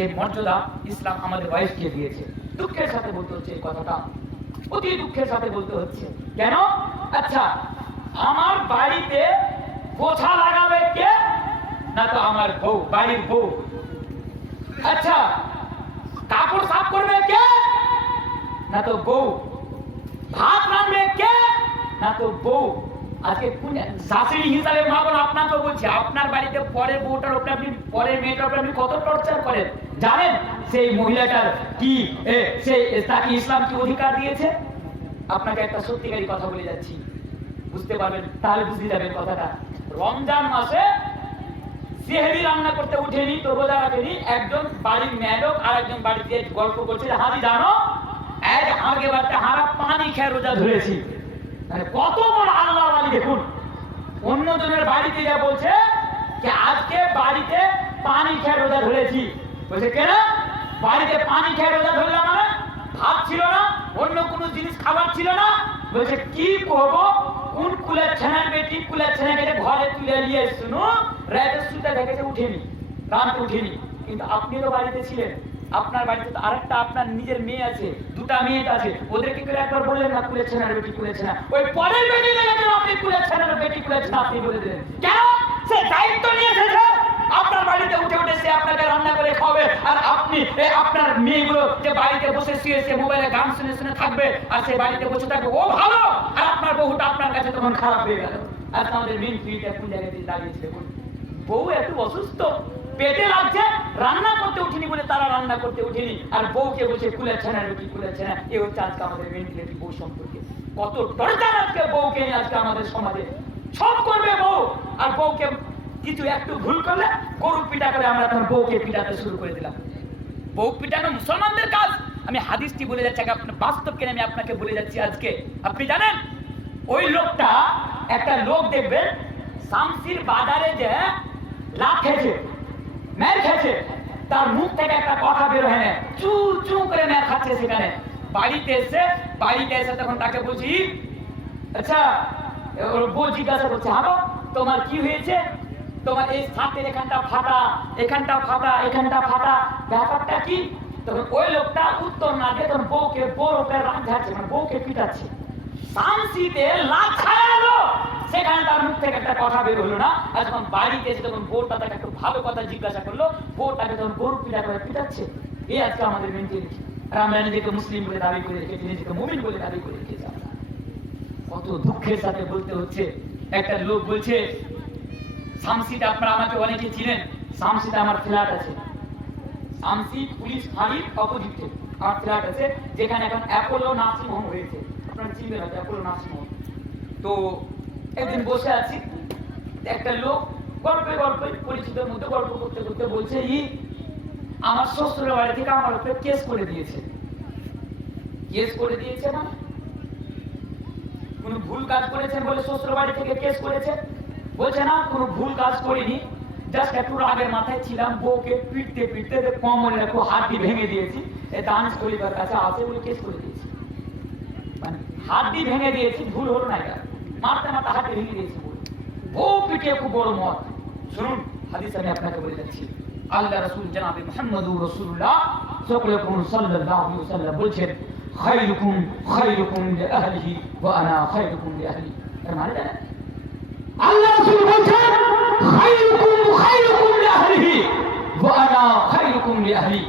যে মর্যাদা ইসলাম আমাদের ওয়াইফকে দিয়েছে। দুঃখের সাথে বলতে হচ্ছে এই কথাটা, অতি দুঃখের সাথে বলতে হচ্ছে। কেন? আচ্ছা, আমার বাড়িতে গোছা লাগাবে কে? না তো আমার বউ, বাড়ির বউ। আচ্ছা, কাপড় সাফ করবে কে? না তো বউ। ভাত রাঁধবে কে? না তো বউ। আজকে কোন শাশুড়ি হিসাবে মা বোন আপনাকে বলছি, আপনার বাড়িতে পরের বউটার উপরে আপনি, পরের মেয়েটার উপরে আপনি কত টর্চার করেন জানেন? সেই মহিলাটার কি তাকে ইসলাম কি অধিকার দিয়েছে? আপনাকে একটা সত্যিকারী কথা বলে যাচ্ছি, বুঝতে পারবেন, তাহলে বুঝতে যাবেন কথাটা। রমজান মাসে সেহরি রান্না করতে উঠেনি তো রোজা রাখেনি, একজন বাড়ির মেয়েলোক আর একজন বাড়িতে গল্প করছে, হাজি জানো আজ আমাকে বাড়িতে হারা পানি খেয়ে রোজা ধরেছি। মানে কত বড় আল্লাহ ওয়ালি দেখুন। অন্যজনের বাড়িতে যা বলছে যে আজকে বাড়িতে পানি খেয়ে রোজা ধরেছি। বলছে কেন? বাড়িতে পানি খেয়ে রোজা ধরলাম, মানে ভাত ছিল না, অন্য কোনো জিনিস খাবার ছিল না। বলছে কি করবো, কোন কুলের ছেনার বেটি কুলের ছেনাকে ঘরে তুলে নিয়ে শুনো, রাতে শুতে দেখেছে উঠেনি, রাতে উঠেনি। কিন্তু আপনি তো বাড়িতে ছিলেন, আপনার বাড়িতে তো আরেকটা আপনার নিজের মেয়ে আছে, দুটা মেয়ে আছে, ওদেরকে করে একবার বললেন না কুলের ছেনার বেটি কুলের ছেনা? ওই পরের বেটি দেখেছেন আপনি কুলের ছেনার বেটি কুলের ছেনা আপনি বলে দিলেন কেন? সে দায়িত্ব নিয়ে এসেছে আপনার বাড়িতে উঠে উঠে সে আপনাকে রান্না করে খাবে, আর আপনি আপনার মেয়েগুলো যে বাড়িতে বসে শুয়ে মোবাইলে গান শুনে শুনে থাকবে, আর সে বাড়িতে বসে থাকবে, ও ভালো, আর আপনার বহুটা আপনার কাছে তখন খারাপ হয়ে গেল। আজকে আমাদের মেন ফিল্ডটা কোন জায়গায় দাঁড়িয়েছে দেখুন। বউ একটু অসুস্থ, পেটে লাগছে, রান্না করতে উঠিনি বলে তারা রান্না করতে উঠেনি, আর বউকে বসে কুলের ছেনা রুটি কুলের ছেনা। এ হচ্ছে আজকে আমাদের মেন্টালিটি বউ সম্পর্কে। কত দরকার আজকে বউকে নিয়ে আজকে আমাদের সমাজে। সব করবে বউ, আর বউকে কিছু একটু ভুল করলে গরু পিটা করে আমরা তখন বউকে পিটাতে শুরু করে দিলাম। বউ পিটানো মুসলমানদের কাজ। আমি হাদিসটি বলে যাচ্ছি, আপনার বাস্তব কেন আমি আপনাকে বলে যাচ্ছি আজকে। আপনি জানেন ওই লোকটা, একটা লোক দেখবেন শামসির বাজারে যে লাভ খেয়েছে, ম্যার খেয়েছে, তার মুখ থেকে একটা কথা বের হয় না, চু চু করে ম্যার খাচ্ছে। সেখানে বাড়িতে এসে তখন তাকে বলছি, আচ্ছা বউ জিজ্ঞাসা করছে, হাবো তোমার কি হয়েছে? তোমার এই ছাতের এখানটা ফাটা, এখানটা ফাটা, এখানটা ফাটা, ব্যাপারটা কি? তখন ওই লোকটা উত্তর না দিয়ে তখন বউকে বোর উপরে রাগ ঝাড়ছে, মানে বউকে পিটাচ্ছে। শামসিতে লাখ খায়ালো, সেখানে তার মুখ থেকে একটা কথা বের হলো না। আর যখন বাড়িতে এসে তখন বউটা তাকে একটু ভালো কথা জিজ্ঞাসা করলো, বউটাকে তখন গরু পিটা করে পিটাচ্ছে। এই আজকে আমাদের মেন্টালিটি। আর আমরা নিজেকে মুসলিম বলে দাবি করে রেখেছি, নিজেকে মুমিন বলে দাবি করে রেখেছি। কত দুঃখের সাথে বলতে হচ্ছে। একটা লোক বলছে, শামসিতে আপনারা আমাকে অনেকে চিনেন, শামসিতে আমার ফ্ল্যাট আছে, শামসি পুলিশ ফাঁড়ির অপোজিটে আমার ফ্ল্যাট আছে, যেখানে এখন অ্যাপোলো নার্সিং হোম হয়েছে। আপনারা চিনবেন হয়তো অ্যাপোলো নার্সিং হোম। তো একদিন বসে আছি, একটা লোক গল্পে পরিচিতের মধ্যে গল্প করতে করতে বলছে, আমার শ্বশুরের বাড়ি থেকে আমার উপরে কেস করে দিয়েছে। কেস করে দিয়েছে মানে কোন ভুল কাজ করেছেন বলে শ্বশুর বাড়ি থেকে কেস করেছে? বলছে না, কোনো ভুল কাজ করিনি, জাস্ট একটু রাগের মাথায় ছিলাম, বউকে পিটতে পিটতে কোমরের একটু হাড্ডি ভেঙে দিয়েছি, দানিশ খলিফার কাছে আছে বলে কেস করে দিয়েছি। মানে হাড্ডি ভেঙে দিয়েছি, ভুল হলো না, এটা মারতে মারতে হাড্ডি ভেঙে দিয়েছি বলে বউ পিটিয়ে খুব বড় মত। শুনুন হাদিস আমি আপনাকে বলে যাচ্ছি। আল্লাহ রাসূল জনাবে মুহাম্মদুর রাসূলুল্লাহ সাল্লাল্লাহু আলাইহি ওয়াসাল্লাম বলছেন, খায়রুকুম খায়রুকুম লিআহলিহি ওয়া আনা খায়রুকুম লিআহলি। এর মানে জানেন আল্লাহ রাসূল বলছেন, খায়রুকুম খায়রুকুম লিআহলিহি ওয়া আনা খায়রুকুম লিআহলি।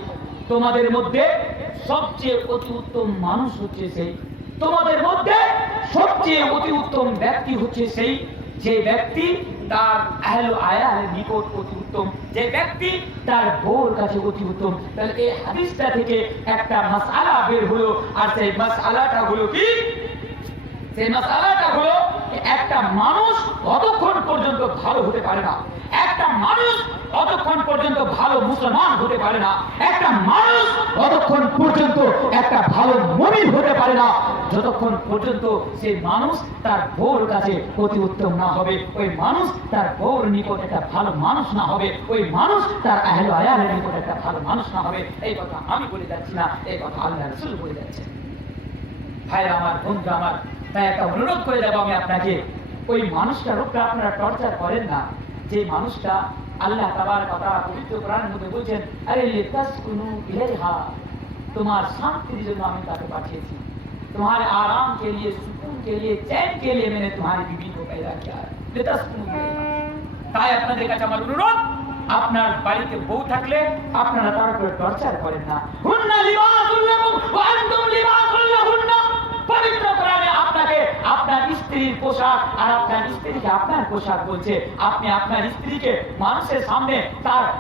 তোমাদের মধ্যে সবচেয়ে অতি উত্তম মানুষ হচ্ছে সেই, তোমাদের মধ্যে সবচেয়ে অতি উত্তম ব্যক্তি হচ্ছে সেই যে ব্যক্তি তার আহলে আয়ালের নিকট অতি উত্তম, যে ব্যক্তি তার বউর কাছে অতি উত্তম। তাহলে এই হাদিসটা থেকে একটা মাসআলা বের হলো, আর সেই মাসআলাটা হলো কি? সেই মাসআলাটা হলো একটা মানুষ ততক্ষণ পর্যন্ত ভালো হতে পারে না, একটা মানুষ ততক্ষণ পর্যন্ত ভালো মুসলমান হতে পারে না, একটা মানুষ ততক্ষণ পর্যন্ত একটা ভালো মুমিন হতে পারে না, যতক্ষণ পর্যন্ত সেই মানুষ তার বউর কাছে অতি উত্তম না হবে, ওই মানুষ তার বউর নিকট একটা ভালো মানুষ না হবে, ওই মানুষ তার আহলে আয়ালের নিকট একটা ভালো মানুষ না হবে। এই কথা আমি বলে যাচ্ছি না, এই কথা আল্লাহ রাসূল বলে যাচ্ছেন। ভাইরা আমার, বন্ধুরা আমার, তাই একটা অনুরোধ করে দেবো আমি আপনাকে, ওই মানুষটার উপরে আপনারা টর্চার করেন না, যে মানুষটা আল্লাহ তাবারক ওয়া তাআলা পবিত্র কোরআনের মধ্যে বলছেন, আরে লিতাসকুনু ইলাইহা, তোমার শান্তির জন্য আমি তাকে পাঠিয়েছি, तुम्हारे आराम के लिए, सुकून के लिए, चैन के लिए मैंने तुम्हारी बीवी को पैदा किया है। लितासकुनू इलाइहा। তাই আপনাদের কাছে আমার অনুরোধ, আপনার বাড়িতে বউ থাকলে আপনারা তার উপরে টর্চার করেন না। হুন্না লিবাসুল লাকুম ওয়া আনতুম লিবাসুল লাহুন্না। পবিত্র কোরআনে আপনাকে আপনার স্ত্রীর পোশাক আর আপনার স্ত্রীকে আপনার পোশাক বলছে। আপনি আপনার স্ত্রীকে মানুষের সামনে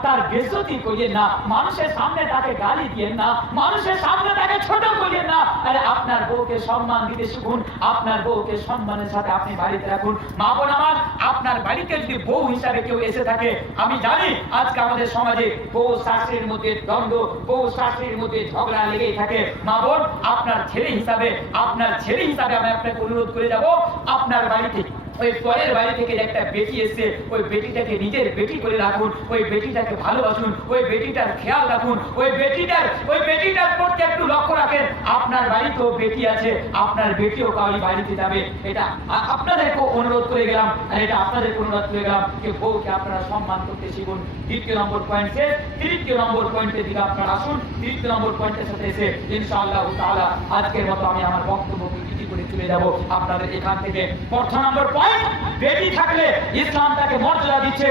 তার বেইজ্জতি করিয়েন না, মানুষের সামনে তাকে গালি দিয়েন না, মানুষের সামনে তাকে ছোট করিয়েন না। আরে আপনার বউকে সম্মান দিতে শিখুন, আপনার বউকে সম্মানের সাথে আপনি বাড়িতে রাখুন। মা বোন আমার, আপনার বাড়িতে যদি বউ হিসাবে কেউ এসে থাকে, আমি জানি আজকে আমাদের সমাজে বউ শাশুড়ির মধ্যে দ্বন্দ্ব, বউ শাশুড়ির মধ্যে ঝগড়া লেগেই থাকে। মা বোন, আপনার ছেলে হিসাবে আমি আপনাকে অনুরোধ করে যাব, আপনার বাড়িতে ওই পরের বাড়ি থেকে যে একটা বেটি এসে, ওই বেটিটাকে নিজের বেটি করে রাখুন, ওই বেটিটাকে ভালোবাসুন, ওই বেটিটার খেয়াল রাখুন, ওই বেটিটার প্রতি একটু লক্ষ্য রাখেন। আপনার বাড়িতেও বেটি আছে, আপনার বেটিও কাউরি বাড়িতে যাবে। এটা আপনাদেরকে অনুরোধ করে গেলাম, আর এটা আপনাদের অনুরোধ করে গেলাম যে বউকে আপনারা সম্মান করতে শিখুন। দ্বিতীয় নম্বর পয়েন্ট শেষ, তৃতীয় নম্বর পয়েন্টের দিকে আপনারা আসুন। তৃতীয় নম্বর পয়েন্টের সাথে এসে ইনশাআল্লাহ তাআলা আজকের মতো আমি আমার বক্তব্যকে ইতি করে চলে যাব আপনাদের এখান থেকে। প্রথম নম্বর পয়েন্ট, বেটি থাকলে ইসলাম তাকে মর্যাদা দিচ্ছে।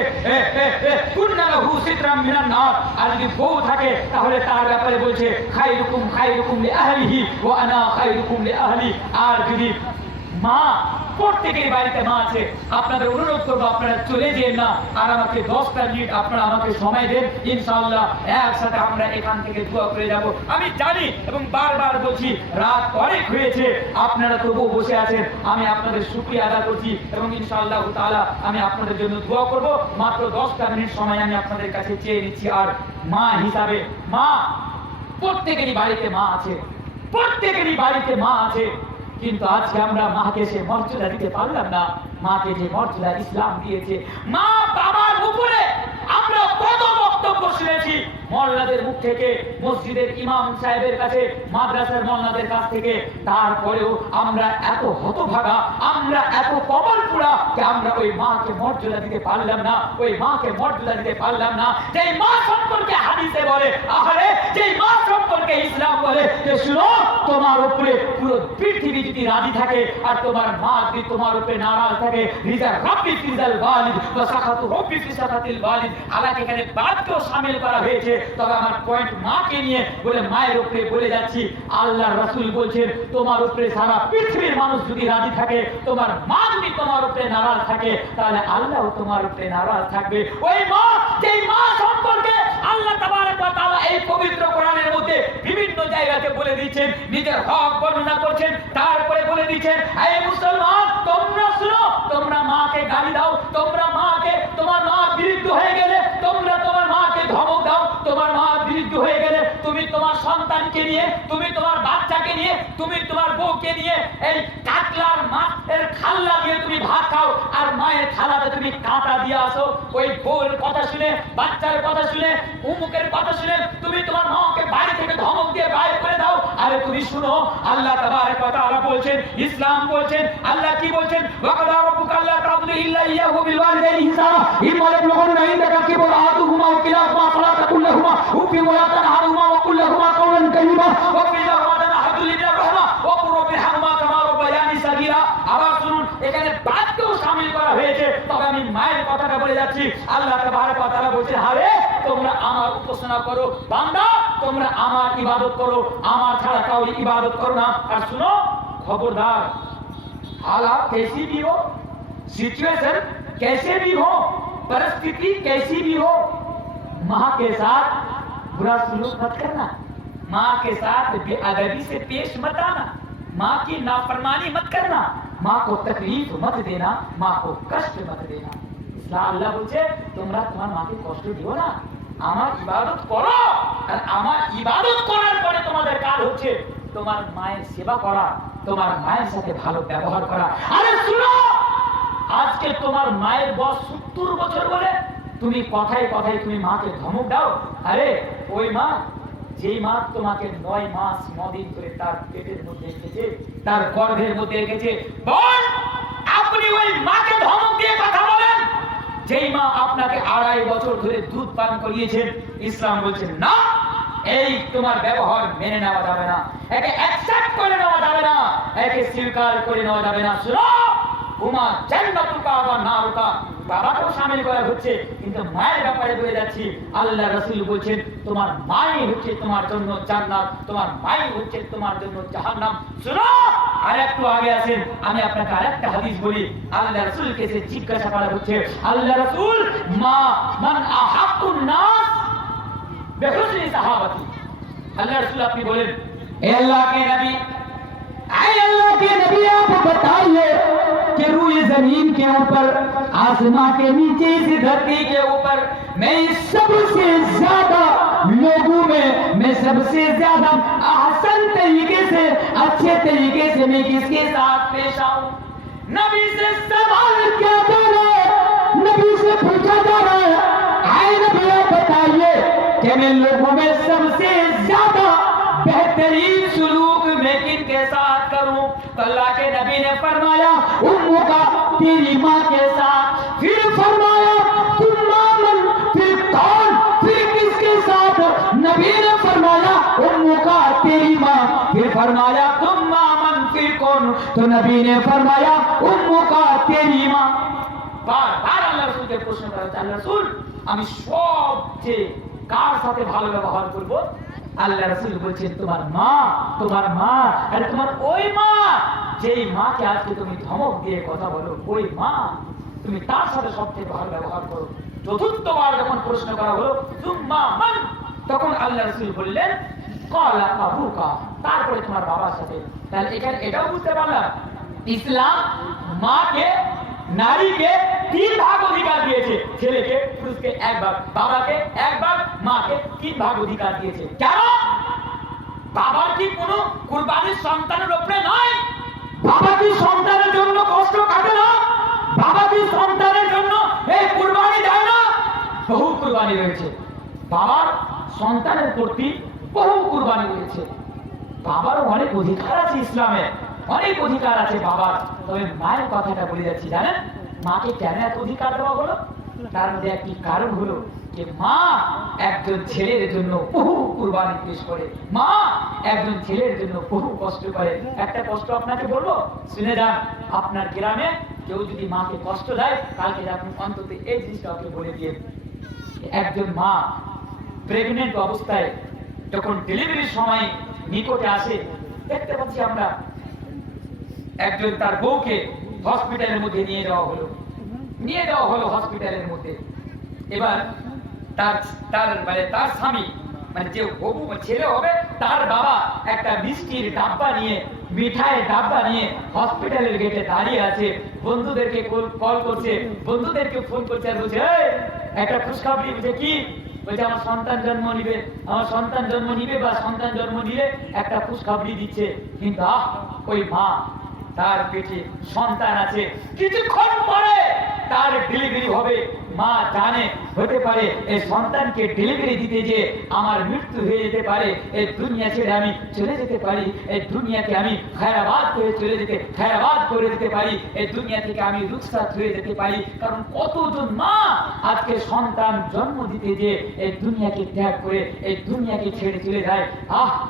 কুন্না লাহু সিতরাম মিনান নার। আর যদি বউ থাকে তাহলে তার ব্যাপারে বলছে খায়রুকুম লিআহলিহি ওয়া আনা খায়রুকুম লিআহলি। আর যদি মা, প্রত্যেকের বাড়িতে মা আছে, আপনাদের অনুরোধ করবো আপনারা চলে যেন না, আর আমাকে 10টা মিনিট আপনারা আমাকে সময় দেন। ইনশাআল্লাহ একসাথে আমরা এখান থেকে দোয়া করে যাব। আমি জানি এবং বারবার বলছি, রাত অনেক হয়েছে, আপনারা তবুও বসে আছেন, আমি আপনাদের শুকরিয়া আদা করছি এবং ইনশাআল্লাহ তাআলা আমি আপনাদের জন্য দোয়া করব। মাত্র 10টা মিনিট সময় আমি আপনাদের কাছে চেয়ে নিচ্ছি। আর মা হিসাবে, মা, প্রত্যেকেরই বাড়িতে মা আছে, প্রত্যেকেরই বাড়িতে মা আছে, কিন্তু আজকে আমরা মাকে সে মর্যাদা দিতে পারলাম না। মাকে যে মর্যাদা ইসলাম দিয়েছে, মা বাবার উপরে আমরা কত বক্তব্য শুনেছি মোল্লাদের মুখ থেকে, মসজিদের ইমাম সাহেবের কাছে, মাদ্রাসার মোল্লাদের কাছ থেকে। তারপরেও আমরা এত হতভাগা, আমরা এত কবল পুরা যে আমরা ওই মাকে মর্যাদা দিতে পারলাম না, ওই মাকে মর্যাদা দিতে পারলাম না। যেই মা সম্পর্কে হাদিসে বলে, আরে যেই মা সম্পর্কে ইসলাম বলে যে শুনো, তোমার উপরে পুরো পৃথিবী যদি রাজি থাকে আর তোমার মা যদি তোমার উপরে নারাজ থাকে, রিজা রাব্বি ফিজাল ওয়ালিদ ওয়া সাখাতু রাব্বি ফি সাখাতিল ওয়ালিদ। আল্লাহ এখানে বাদকেও শামিল করা হয়েছে। তবে আমার পয়েন্ট মাকে নিয়ে বলে, মায়ের উপরে বলে যাচ্ছি, আল্লাহর রাসূল বলছেন তোমার উপরে সারা পৃথিবীর মানুষ যদি রাজি থাকে, তোমার মা যদি তোমার উপরে নারাজ থাকে, তাহলে আল্লাহও তোমার উপরে নারাজ থাকবে। ওই মা, যেই মা সম্পর্কে আল্লাহ তাবারক ওয়া তাআলা এই পবিত্র কোরআনের মধ্যে বিভিন্ন জায়গাতে বলে দিয়েছেন, নিজের হক বর্ণনা করছেন, তারপরে বলে দিয়েছেন, হে মুসলমান তোমরা শুনো, তোমরা মাকে গালি দাও, তোমরা মাকে, তোমার মা বিরুদ্ধ হয়ে গেলে তোমরা তোমার মাকে ধমক দাও, তোমার মা বিরুদ্ধ হয়ে গেলে তুমি তোমার সন্তানকে নিয়ে, তুমি তোমার বাচ্চাকে নিয়ে, তুমি তোমার বউকে নিয়ে এই কাতলার মাছের খাল্লা দিয়ে তুমি ভাত খাও, আর মায়ের থালাতে তুমি কাঁটা দিয়ে আসো। ওই বউয়ের কথা শুনে, বাচ্চার কথা শুনে, উমুকের কথা শুনে তুমি তোমার মাকে বাড়ি থেকে ধমক দিয়ে বাইরে করে দাও। আরে তুমি শুনো, আল্লাহ তাবারক ওয়া তাআলা বলছেন, ইসলাম বলছেন, আল্লাহ কি বলছেন, ওয়া ক্বালা রাব্বুকা আল্লা তা'বুদু ইল্লা ইয়্যাহু বিল ওয়ালিদাইনি ইহসানা ইম্মা ইয়াবলুগুন্না ইনদাকা কিবরা আহাদুহুমা আও কিলাহুমা ফালা তাকুল লাহুমা উফিন ওয়া লা তানহারহুমা ওয়া কুল লাহুমা কাওলান কারীমা ওয়া কুল লাহুমা তানাহাদু লির রাহমা ওয়া কুর রাব্বিরহামহুমা কামা রাব্বায়ানি সাগীরা। আবার শুনুন, এখানে বাদকেও শামিল করা হয়েছে। তবে আমি মায়ের কথাটা বলে যাচ্ছি, আল্লাহ তাবারক ওয়া তাআলা বলছেন, আরে তোমরা আমার উপাসনা করো, বান্দা তোমরা আমার ইবাদত করো, আমার ছাড়া কাউরি ইবাদত করো না। আর শুনো, खबरदार, हालात कैसी भी हो, सिचुएशन कैसे भी हो, परिस्थिति कैसी भी हो, माँ के साथ बुरा सलूक मत करना, माँ के साथ बेअदबी से पेश मत आना, माँ की नाफरमानी मत करना, माँ को तकलीफ मत देना, माँ को कष्ट मत देना। इसलिए अल्लाह बोलছে তোমরা তোমার মাকে কষ্ট দিও না, আমার ইবাদত করো। আর আমার ইবাদত করার পরে তোমাদের কাজ হচ্ছে তোমার মায়ের সেবা করা, তোমার মায়ের সাথে ভালো ব্যবহার করা। আরে শুনো, আজকে তোমার মায়ের বয়স 70 বছর বলে তুমি কথায় কথায় তুমি মাকে ধমক দাও। আরে ওই মা, যেই মা তোমাকে 9 মাস 9 দিন করে তার পেটের মধ্যে রেখেছে, তার গর্ভের মধ্যে রেখেছে, বোন আপনি ওই মাকে ধমক দিয়ে কথা বলেন যেই মা আপনাকে 2.5 বছর ধরে দুধ পান করিয়েছেন, ইসলাম বলছে না, এই তোমার ব্যবহার মেনে নেওয়া যাবে না, একে অ্যাকসেপ্ট করে নেওয়া যাবে না, একে স্বীকার করে নেওয়া যাবে না। শুনো, উমা জান্নাতুকা ওয়া নারুকা, বাবাকেও শামিল করা হচ্ছে, কিন্তু মায়ের ব্যাপারে বলে যাচ্ছি, আল্লাহ রাসূল বলছেন তোমার মাই হচ্ছে তোমার জন্য জান্নাত, তোমার মাই হচ্ছে তোমার জন্য জাহান্নাম। শুনো, আর একটু আগে আছেন, আমি আপনাকে আরেকটা হাদিস বলি। আল্লাহ রাসূলকে যে জিজ্ঞাসা করা হচ্ছে, আল্লাহ রাসূল মা মান আহাকুন নাস বেহুসনি সাহাবাতি, আল্লাহ রাসূল আপনি বলেন, এ আল্লাহ के नबी, ऐ अल्लाह के नबी आप बताइए कि रूए जमीन के ऊपर, आसमां के नीचे, इस धरती के ऊपर मैं सबसे ज्यादा लोगों में, मैं सबसे ज्यादा आसान तरीके से, अच्छे तरीके से मैं किसके साथ पेश आऊं? नबी से सवाल किया जा रहा है, नबी से पूछा जा रहा है, ऐ नबी आप बताइए कि मैं लोगों में सबसे ज्यादा बेहतरीन सुलूक मैं किनके साथ करूं? तो अल्लाह के नबी ने फरमाया उम्मू का, तेरी माँ के साथ। फिर फरमाया तुम मामन, फिर कौन, फिर किसके साथ? नबी ने फरमाया उम्मू का, तेरी माँ। फिर फरमाया तुम मामन, फिर कौन? तो नबी ने फरमाया उम्मू का, तेरी माँ। बार बार আল্লাহ রাসূলকে প্রশ্ন করা হচ্ছে, আল্লাহ রাসূল আমি সবচেয়ে কার সাথে ভালো ব্যবহার করব? আল্লাহ রাসূল বলছেন তোমার মা, তোমার মা। আরে তোমার ওই মা যেই মাকে আজকে তুমি ধমক দিয়ে কথা বলো, ওই মা, তুমি তার সাথে সবচেয়ে ভালো ব্যবহার করো। চতুর্থবার যখন প্রশ্ন করা হলো তুম্মা মান, তখন আল্লাহ রাসূল বললেন ক্বালা আবুকা, তারপরে তোমার বাবার সাথে। তাহলে এখানে এটাও বুঝতে পারলাম ইসলাম মাকে, নারীকে 3 ভাগ অধিকার দিয়েছে, ছেলেকে পুরুষকে 1 ভাগ, বাবাকে 1 ভাগ, মাকে 3 ভাগ অধিকার দিয়েছে। কেন? বাবার কি কোনো কুরবানির সন্তানের উপরে নয়? বাবা কি সন্তানের জন্য কষ্ট কাটে না? বাবা কি সন্তানের জন্য এই কুরবানি দেয় না? বহু কুরবানি রয়েছে বাবার সন্তানের প্রতি, বহু কুরবানি রয়েছে। বাবারও অনেক অধিকার আছে, ইসলামে অনেক অধিকার আছে বাবার। তবে মায়ের কথাটা বলে যাচ্ছি, জানেন মাকে কেন এত অধিকার দেওয়া হলো? তার মধ্যে একটি কারণ হলো যে মা একজন ছেলের জন্য বহু কুরবানি পেশ করে, মা একজন ছেলের জন্য বহু কষ্ট করে। একটা কষ্ট আপনাকে বলবো, শুনে যান। আপনার গ্রামে কেউ যদি মাকে কষ্ট দেয়, কালকে আপনি অন্তত এই জিনিসটা ওকে বলে দিয়ে, একজন মা প্রেগনেন্ট অবস্থায় যখন ডেলিভারির সময় নিকটে আসে, দেখতে পাচ্ছি আমরা একজন তার বউকে হসপিটালের মধ্যে নিয়ে যাওয়া হলো হসপিটালের মধ্যে। এবার তার স্বামী, মানে যে হবু ছেলে হবে, তার বাবা একটা মিষ্টির ডাব্বা নিয়ে, মিঠাইয়ের ডাব্বা নিয়ে হসপিটালের গেটে দাঁড়িয়ে আছে। বন্ধুদেরকে কল করছে, বন্ধুদেরকে ফোন করছে, আর বলছে একটা খুশখবরি। বুঝে কি বলছে? আমার সন্তান জন্ম নিবে, আমার সন্তান জন্ম নিবে, বা সন্তান জন্ম নিলে একটা খুশখবরি দিচ্ছে। কিন্তু ওই মা, তার পেটে সন্তান আছে, কিছুক্ষণ পরে তার ডেলিভারি হবে। মা জানে হতে পারে এই সন্তানকে ডেলিভারি দিতে যে আমার মৃত্যু হয়ে যেতে পারে, এই দুনিয়া ছেড়ে আমি চলে যেতে পারি, এই দুনিয়াকে আমি খায়রাবাদ করে দিতে পারি, এই দুনিয়া থেকে আমি রুখসাত হয়ে যেতে পারি। কারণ কতজন মা আজকে সন্তান জন্ম দিতে যে এই দুনিয়াকে ত্যাগ করে, এই দুনিয়াকে ছেড়ে চলে যায়।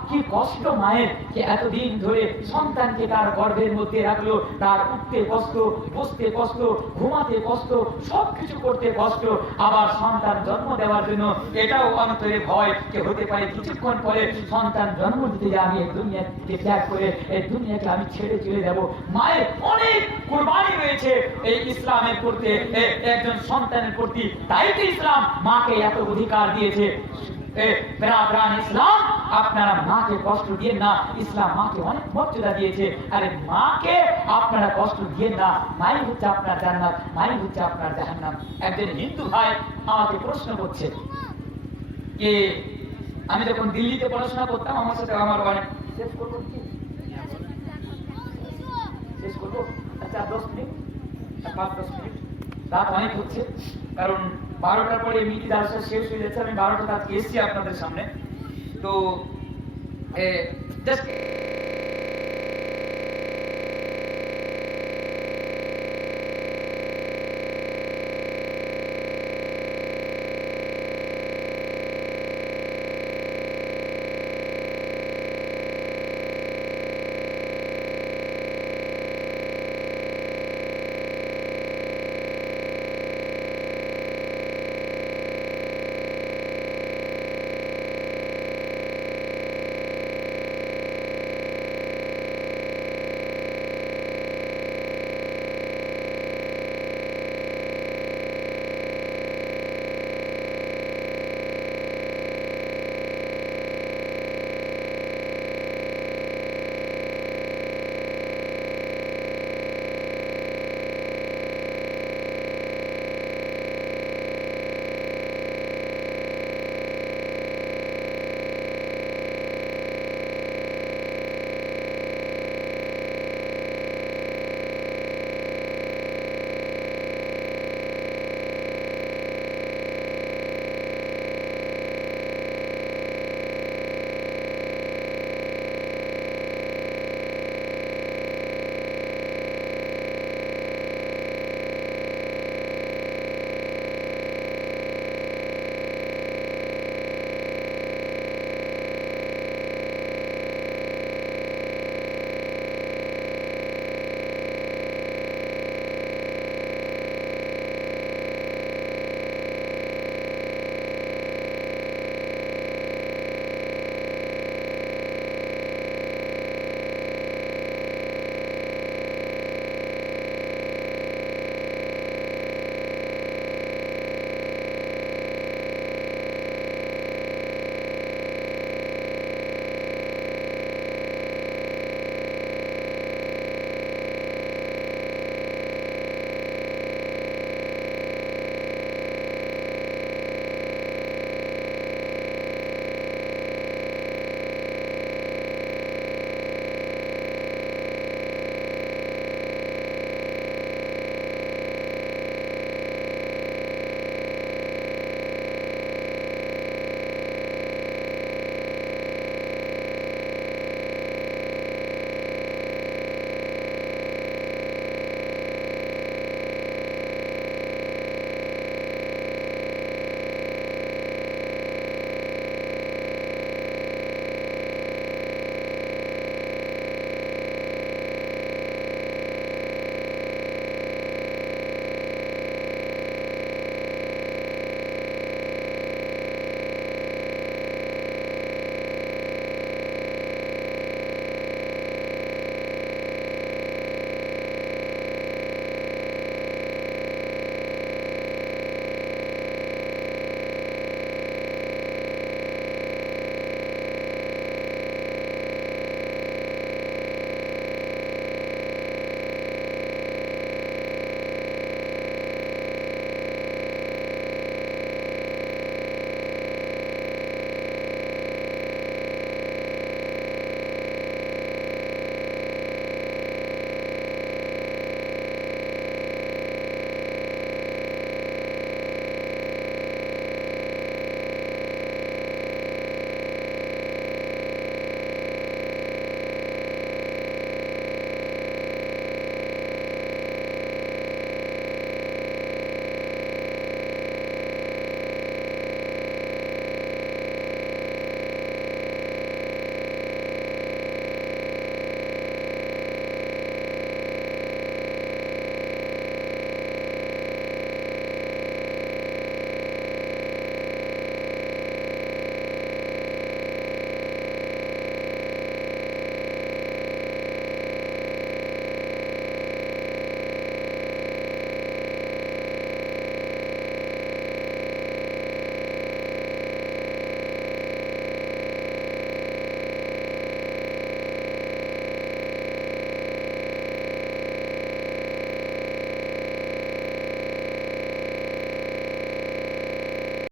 কি কষ্ট মায়ের, যে এতদিন ধরে সন্তানকে তার গর্ভের মধ্যে রাখলো, তার উঠতে কষ্ট, বসতে কষ্ট, ঘুমাতে কষ্ট, সবকিছু করতে কষ্ট, আবার সন্তান জন্ম দেওয়ার জন্য এটাও অন্তরে ভয় যে হতে পারে কিছুক্ষণ পরে সন্তান জন্ম দিতে যে আমি এই দুনিয়াকে ত্যাগ করে এই দুনিয়াকে আমি ছেড়ে চলে যাব। মায়ের অনেক কুরবানি রয়েছে এই ইসলামের প্রতি, একজন সন্তানের প্রতি। তাই তো ইসলাম মাকে এত অধিকার দিয়েছে। ইসলাম আপনারা মাকে কষ্ট দিয়ে না, ইসলাম মাকে অনেক মর্যাদা দিয়েছে। আরে মাকে আপনারা কষ্ট দিয়ে না, মাই হচ্ছে আপনার জান্নাত, মাই হচ্ছে আপনার জাহান্নাম। একজন হিন্দু ভাই আমাকে প্রশ্ন করছে যে আমি যখন দিল্লিতে পড়াশোনা করতাম, আমার সাথে আমার অনেক শেষ করবো, আচ্ছা 10 মিনিট, 5-10 মিনিট, রাত অনেক হচ্ছে, কারণ 12টার পরে এমনিতে জালসা শেষ হয়ে যাচ্ছে। আমি 12টা আজকে এসেছি আপনাদের সামনে, তো জাস্ট